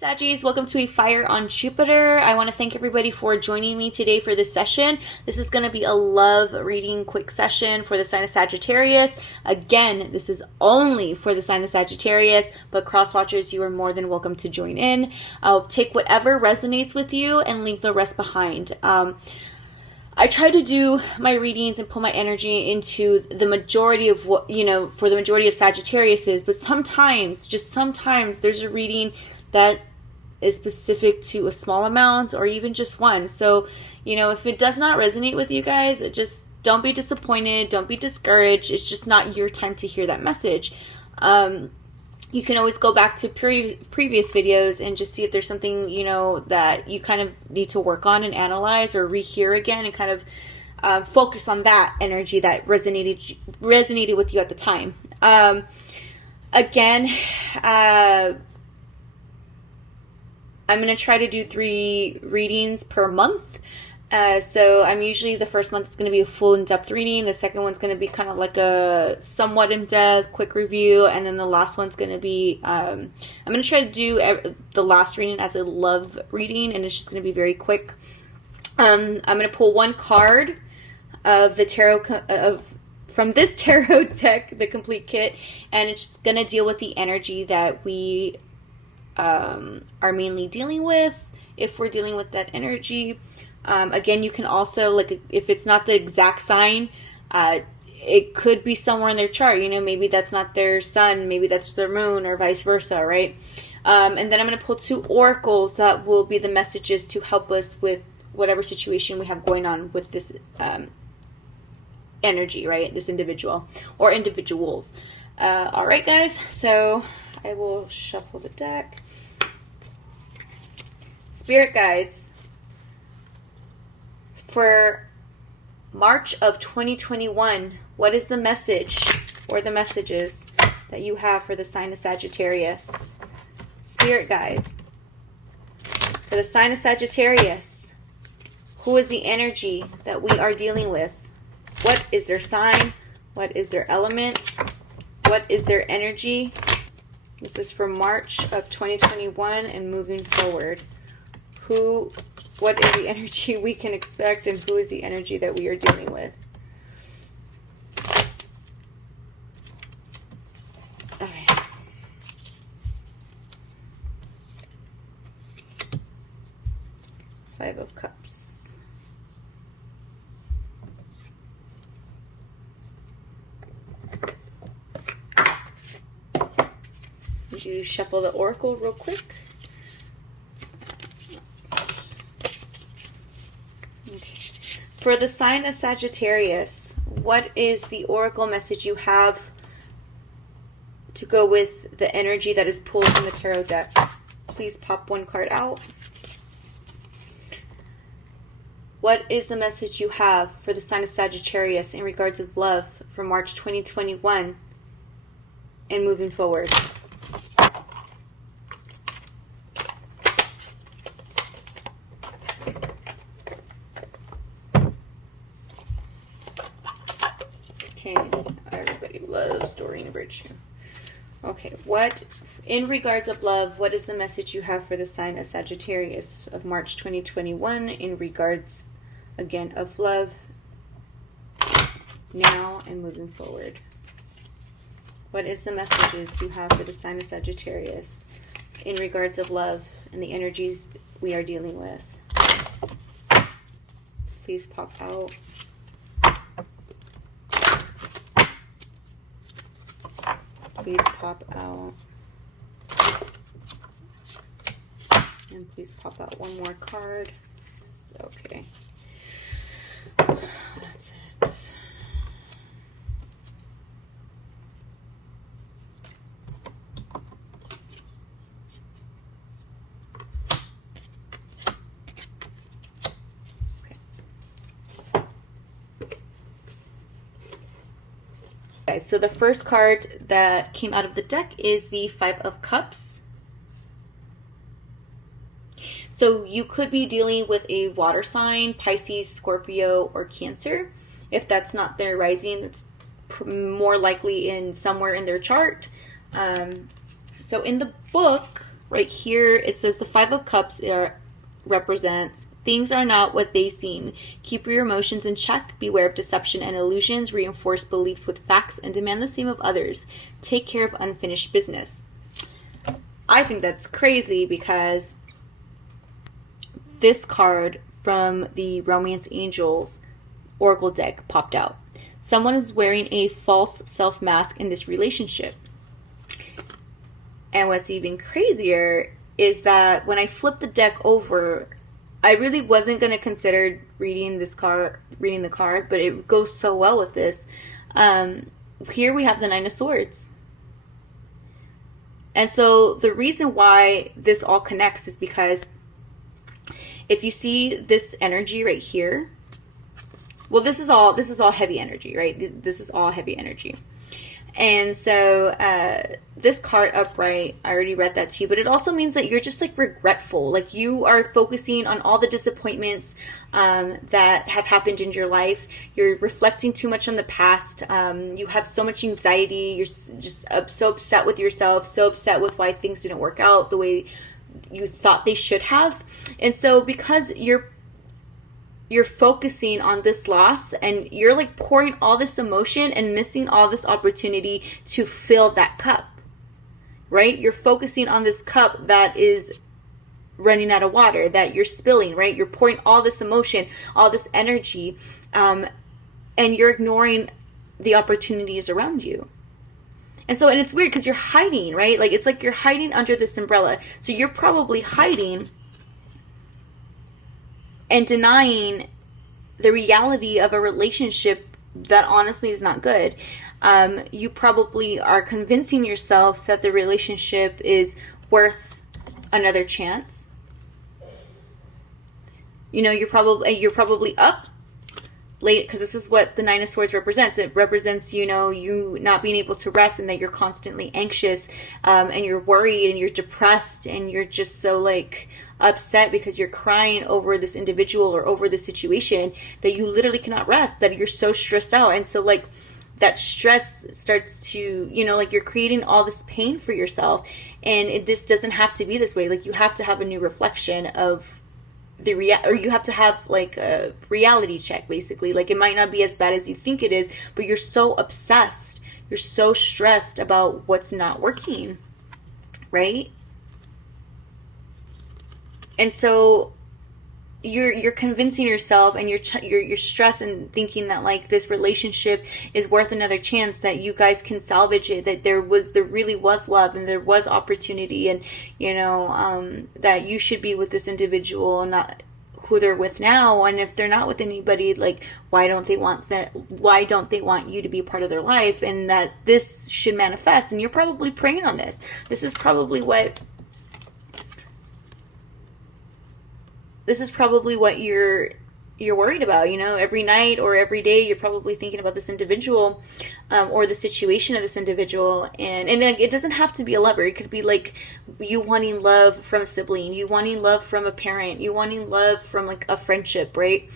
Hi Saggies, welcome to a Fire on Jupiter. I want to thank everybody for joining me today for this session. This is going to be a love reading quick session for the sign of Sagittarius. Again, this is only for the sign of Sagittarius, but cross watchers, you are more than welcome to join in. I'll take whatever resonates with you and leave the rest behind. I try to do my readings and pull my energy into the majority of what, for the majority of Sagittariuses, but sometimes, just sometimes, there's a reading that is specific to a small amount or even just one. So, if it does not resonate with you guys, just don't be disappointed. Don't be discouraged. It's just not your time to hear that message. You can always go back to previous videos and just see if there's something, that you kind of need to work on and analyze or rehear again and kind of focus on that energy that resonated with you at the time. Again, I'm going to try to do 3 readings per month. So I'm usually, the first month is going to be a full in-depth reading. The second one's going to be kind of like a somewhat in-depth, quick review. And then the last one's going to be, I'm going to try to do the last reading as a love reading. And it's just going to be very quick. I'm going to pull one card of the tarot, from this tarot deck, the complete kit. And it's going to deal with the energy that we are mainly dealing with, if we're dealing with that energy. Again, you can also, if it's not the exact sign, it could be somewhere in their chart. Maybe that's not their sun, maybe that's their moon, or vice versa, right? And then I'm going to pull 2 oracles that will be the messages to help us with whatever situation we have going on with this energy, right? This individual or individuals. All right, guys. So I will shuffle the deck. Spirit guides, for March of 2021, what is the message or the messages that you have for the sign of Sagittarius? Spirit guides, for the sign of Sagittarius, who is the energy that we are dealing with? What is their sign? What is their element? What is their energy? This is for March of 2021 and moving forward. What is the energy we can expect, and who is the energy that we are dealing with? All right. Five of Cups. Would you shuffle the oracle real quick? For the sign of Sagittarius, what is the oracle message you have to go with the energy that is pulled from the tarot deck? Please pop one card out. What is the message you have for the sign of Sagittarius in regards of love for March 2021 and moving forward? Okay, everybody loves Doreen Bridge. Okay, in regards of love, what is the message you have for the sign of Sagittarius of March 2021 in regards, again, of love now and moving forward? What is the messages you have for the sign of Sagittarius in regards of love and the energies we are dealing with? Please pop out. Please pop out. And please pop out one more card. Okay. That's it. So the first card that came out of the deck is the 5 of Cups. So you could be dealing with a water sign, Pisces, Scorpio, or Cancer. If that's not their rising, that's more likely in somewhere in their chart. So in the book, right here, it says the Five of Cups represents things are not what they seem. Keep your emotions in check. Beware of deception and illusions. Reinforce beliefs with facts and demand the same of others. Take care of unfinished business. I think that's crazy because this card from the Romance Angels Oracle deck popped out. Someone is wearing a false self mask in this relationship. And what's even crazier is that when I flipped the deck over, I really wasn't going to consider reading the card, but it goes so well with this. Here we have the Nine of Swords. And so the reason why this all connects is because if you see this energy right here, well, this is all heavy energy, right? This is all heavy energy. And so this card upright, I already read that to you, but it also means that you're just like regretful. Like you are focusing on all the disappointments that have happened in your life. You're reflecting too much on the past. You have so much anxiety. You're just so upset with yourself, so upset with why things didn't work out the way you thought they should have. And so because you're focusing on this loss and you're like pouring all this emotion and missing all this opportunity to fill that cup, right? You're focusing on this cup that is running out of water, that you're spilling, right? You're pouring all this emotion, all this energy, and you're ignoring the opportunities around you. And it's weird because you're hiding, right? Like it's like you're hiding under this umbrella. So you're probably hiding and denying the reality of a relationship that honestly is not good. You probably are convincing yourself that the relationship is worth another chance. You know, you're probably up late because this is what the Nine of Swords represents. It represents, you know, you not being able to rest and that you're constantly anxious, and you're worried and you're depressed and you're just so like upset because you're crying over this individual or over this situation that you literally cannot rest, that you're so stressed out. And so like that stress starts to, you know, like you're creating all this pain for yourself, and this doesn't have to be this way. Like you have to have a new reflection of or you have to have like a reality check, basically. Like it might not be as bad as you think it is, but you're so obsessed, you're so stressed about what's not working, right? And so you're convincing yourself, and you're stressed and thinking that like this relationship is worth another chance, that you guys can salvage it, that there really was love and there was opportunity, and you know that you should be with this individual and not who they're with now. And if they're not with anybody, like why don't they want you to be a part of their life, and that this should manifest. And you're probably praying on this. This is probably what you're worried about, you know, every night or every day. You're probably thinking about this individual, or the situation of this individual. And like, it doesn't have to be a lover. It could be like you wanting love from a sibling, you wanting love from a parent, you wanting love from like a friendship, right?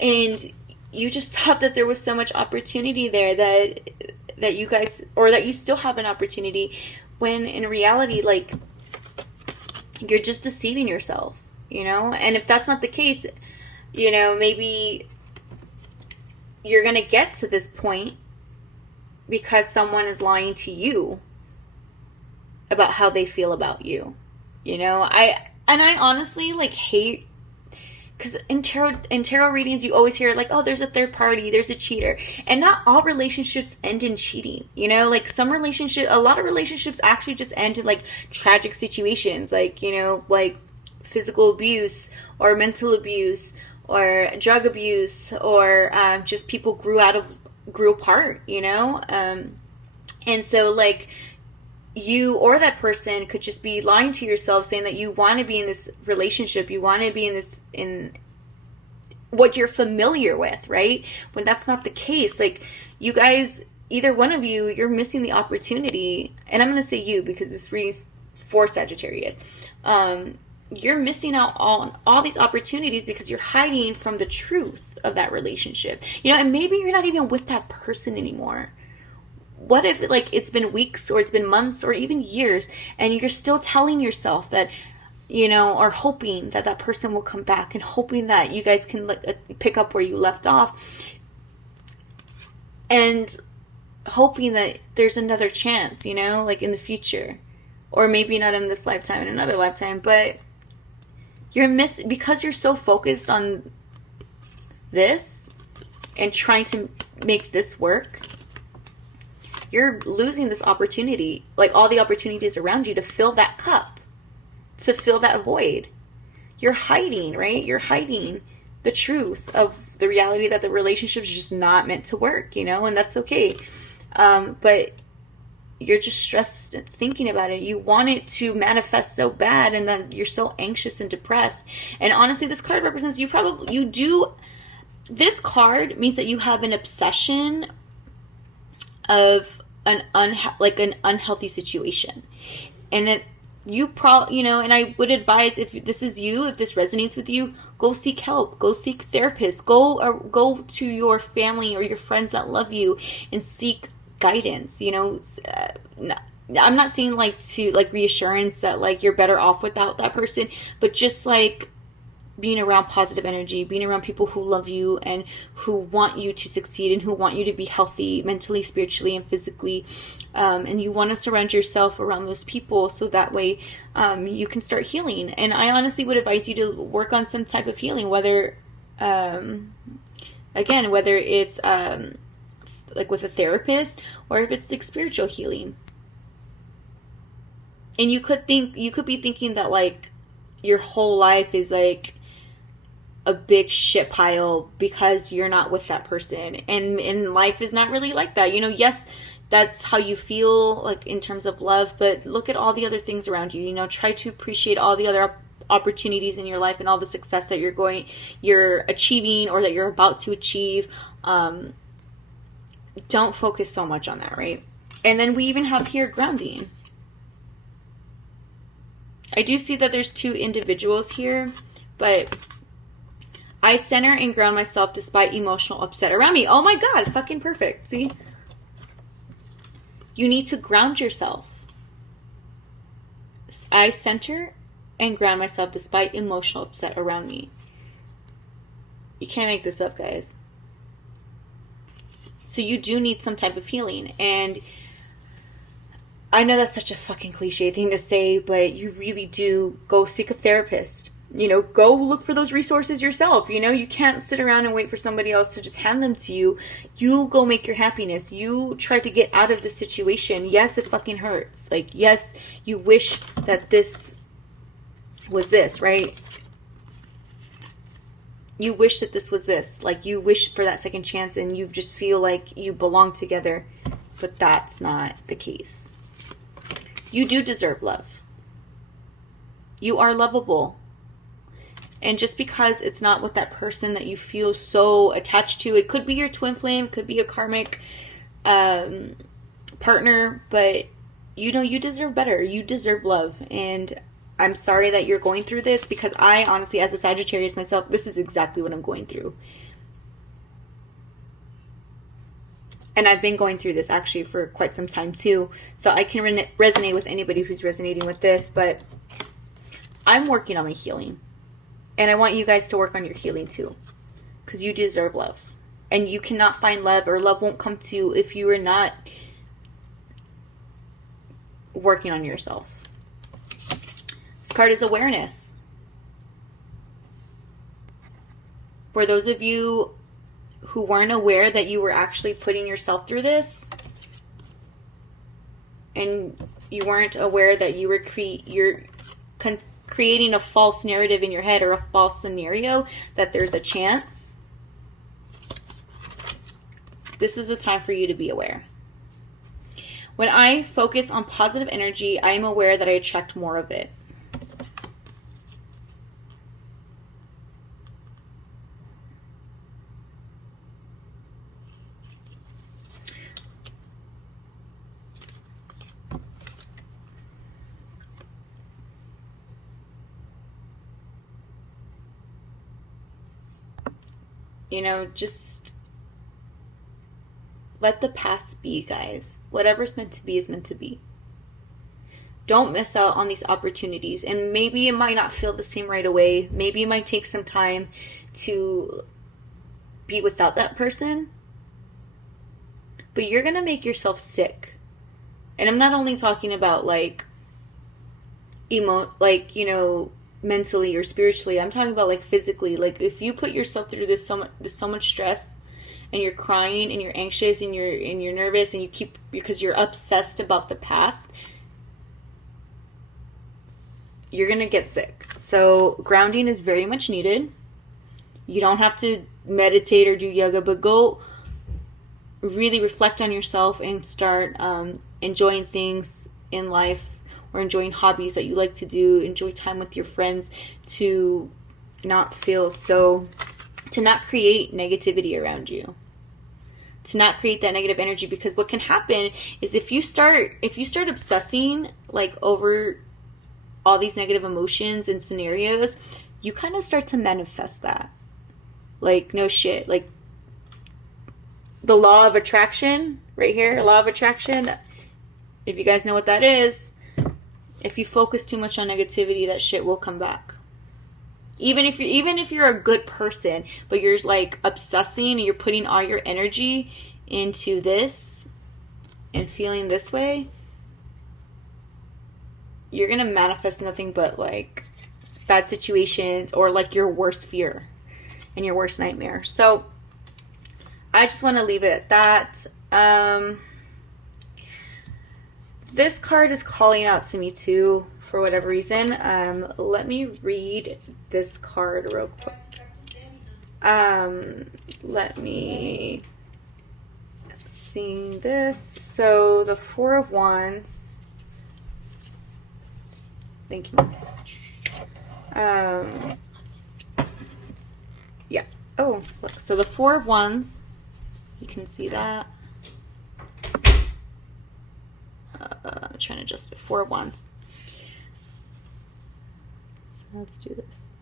And you just thought that there was so much opportunity there that you guys, or that you still have an opportunity, when in reality, like you're just deceiving yourself. You know, and if that's not the case, you know, maybe you're going to get to this point because someone is lying to you about how they feel about you. You know, I honestly like hate, because in tarot readings, you always hear like, oh, there's a third party, there's a cheater. And not all relationships end in cheating. You know, like a lot of relationships actually just end in like tragic situations, like, you know, like physical abuse or mental abuse or drug abuse, or just people grew apart, you know? And so like you or that person could just be lying to yourself, saying that you want to be in this relationship, you want to be in what you're familiar with, right? When that's not the case. Like you guys, either one of you, you're missing the opportunity. And I'm going to say you because this reading's for Sagittarius. You're missing out on all these opportunities because you're hiding from the truth of that relationship. You know, and maybe you're not even with that person anymore. what if like it's been weeks or it's been months or even years and you're still telling yourself that, you know, or hoping that that person will come back and hoping that you guys can pick up where you left off and hoping that there's another chance, you know, like in the future, or maybe not in this lifetime, in another lifetime, but because you're so focused on this and trying to make this work, you're losing this opportunity, like all the opportunities around you to fill that cup, to fill that void. You're hiding, right? You're hiding the truth of the reality that the relationship is just not meant to work, you know, and that's okay. But you're just stressed thinking about it. You want it to manifest so bad, and then you're so anxious and depressed. And honestly, this card represents this card means that you have an obsession of an unhealthy situation. And that and I would advise, if this is you, if this resonates with you, go seek help, go seek therapists, go to your family or your friends that love you and seek guidance. You know, I'm not saying to reassurance that like you're better off without that person, but just like being around positive energy, being around people who love you and who want you to succeed and who want you to be healthy mentally, spiritually, and physically. And you want to surround yourself around those people so that way you can start healing. And I honestly would advise you to work on some type of healing, whether it's like with a therapist or if it's like spiritual healing. And you could be thinking that like your whole life is like a big shit pile because you're not with that person, and life is not really like that. You know, yes, that's how you feel like in terms of love, but look at all the other things around you. You know, try to appreciate all the other opportunities in your life and all the success that you're achieving or that you're about to achieve. Don't focus so much on that, right? And then we even have here grounding. I do see that there's two individuals here, but I center and ground myself despite emotional upset around me. Oh my God, fucking perfect. See? You need to ground yourself. I center and ground myself despite emotional upset around me. You can't make this up, guys. So you do need some type of healing. And I know that's such a fucking cliche thing to say, but you really do go seek a therapist. You know, go look for those resources yourself. You know, you can't sit around and wait for somebody else to just hand them to you. You go make your happiness. You try to get out of the situation. Yes, it fucking hurts. Like, yes, you wish that this was this, right? You wish that this was this. Like, you wish for that second chance and you just feel like you belong together. But that's not the case. You do deserve love. You are lovable. And just because it's not with that person that you feel so attached to, it could be your twin flame, could be a karmic partner, but you know, you deserve better. You deserve love. And I'm sorry that you're going through this, because I honestly, as a Sagittarius myself, this is exactly what I'm going through. And I've been going through this actually for quite some time too. So I can resonate with anybody who's resonating with this, but I'm working on my healing. And I want you guys to work on your healing too, because you deserve love. And you cannot find love, or love won't come to you if you are not working on yourself. This card is awareness. For those of you who weren't aware that you were actually putting yourself through this, and you weren't aware that you were creating a false narrative in your head, or a false scenario that there's a chance, this is the time for you to be aware. When I focus on positive energy, I am aware that I attract more of it. You know, just Let the past be, guys. Whatever's meant to be is meant to be. Don't miss out on these opportunities. And maybe it might not feel the same right away. Maybe it might take some time to be without that person. But you're going to make yourself sick. And I'm not only talking about like, mentally or spiritually. I'm talking about like physically. Like if you put yourself through so much stress, and you're crying and you're anxious and you're nervous and because you're obsessed about the past, you're gonna get sick. So grounding is very much needed. You don't have to meditate or do yoga, but go really reflect on yourself and start enjoying things in life, or enjoying hobbies that you like to do. Enjoy time with your friends to not create negativity around you, to not create that negative energy. Because what can happen is if you start obsessing like over all these negative emotions and scenarios, you kind of start to manifest that. Like, no shit. Like the law of attraction right here, law of attraction. If you guys know what that is, if you focus too much on negativity, that shit will come back. Even if you're a good person, but you're like obsessing and you're putting all your energy into this and feeling this way, you're gonna manifest nothing but like bad situations or like your worst fear and your worst nightmare. So I just want to leave it at that. This card is calling out to me too, for whatever reason. Let me read this card real quick. Let me see this. So the Four of Wands. Thank you. Yeah. Oh, look. So the Four of Wands. You can see that. I'm trying to adjust it. Four of Wands. So let's do this.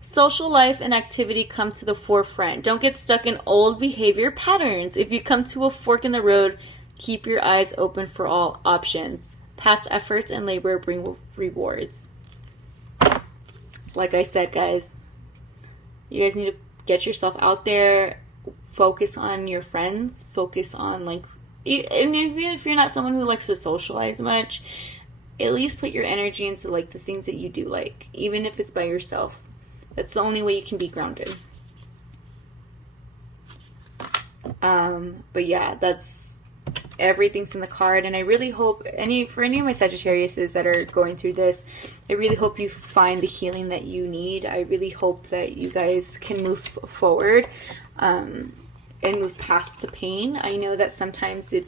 Social life and activity come to the forefront. Don't get stuck in old behavior patterns. If you come to a fork in the road, keep your eyes open for all options. Past efforts and labor bring rewards. Like I said, guys, you guys need to get yourself out there. Focus on your friends. Focus on like, even if you're not someone who likes to socialize much, at least put your energy into like the things that you do like, even if it's by yourself. That's the only way you can be grounded. But yeah, that's everything's in the card, and I really hope for any of my Sagittariuses that are going through this, I really hope you find the healing that you need. I really hope that you guys can move forward and move past the pain. I know that sometimes it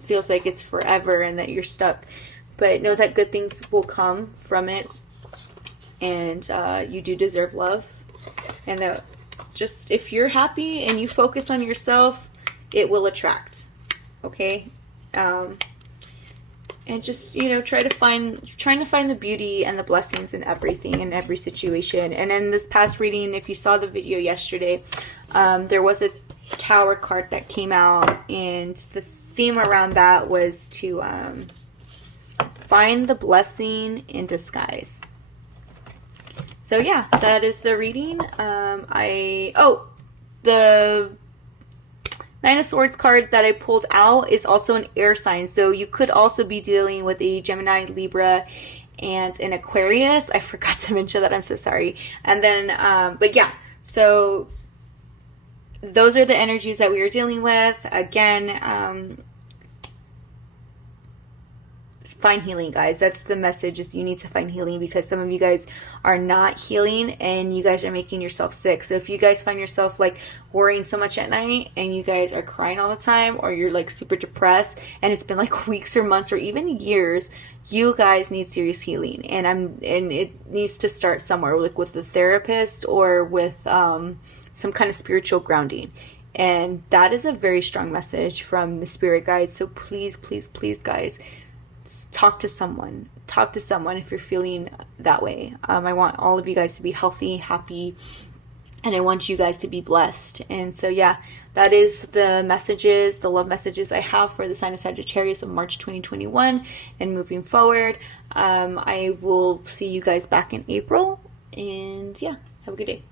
feels like it's forever and that you're stuck, but know that good things will come from it, and you do deserve love, and that just if you're happy and you focus on yourself, it will attract. Okay? And just, trying to find the beauty and the blessings in everything, in every situation. And in this past reading, if you saw the video yesterday, there was a Tower card that came out, and the theme around that was to find the blessing in disguise. So yeah, that is the reading. The Nine of Swords card that I pulled out is also an air sign. So you could also be dealing with a Gemini, Libra, and an Aquarius. I forgot to mention that. I'm so sorry. And then, but yeah, so those are the energies that we are dealing with. Again, find healing, guys. That's the message, is you need to find healing, because some of you guys are not healing and you guys are making yourself sick. So if you guys find yourself like worrying so much at night and you guys are crying all the time, or you're like super depressed and it's been like weeks or months or even years, you guys need serious healing, and it needs to start somewhere, like with a therapist or with some kind of spiritual grounding. And that is a very strong message from the spirit guides. So please, please, please, guys, talk to someone if you're feeling that way. I want all of you guys to be healthy, happy, and I want you guys to be blessed. And so, yeah, that is the messages, the love messages I have for the sign of Sagittarius of March 2021 and moving forward. I will see you guys back in April. And yeah, have a good day.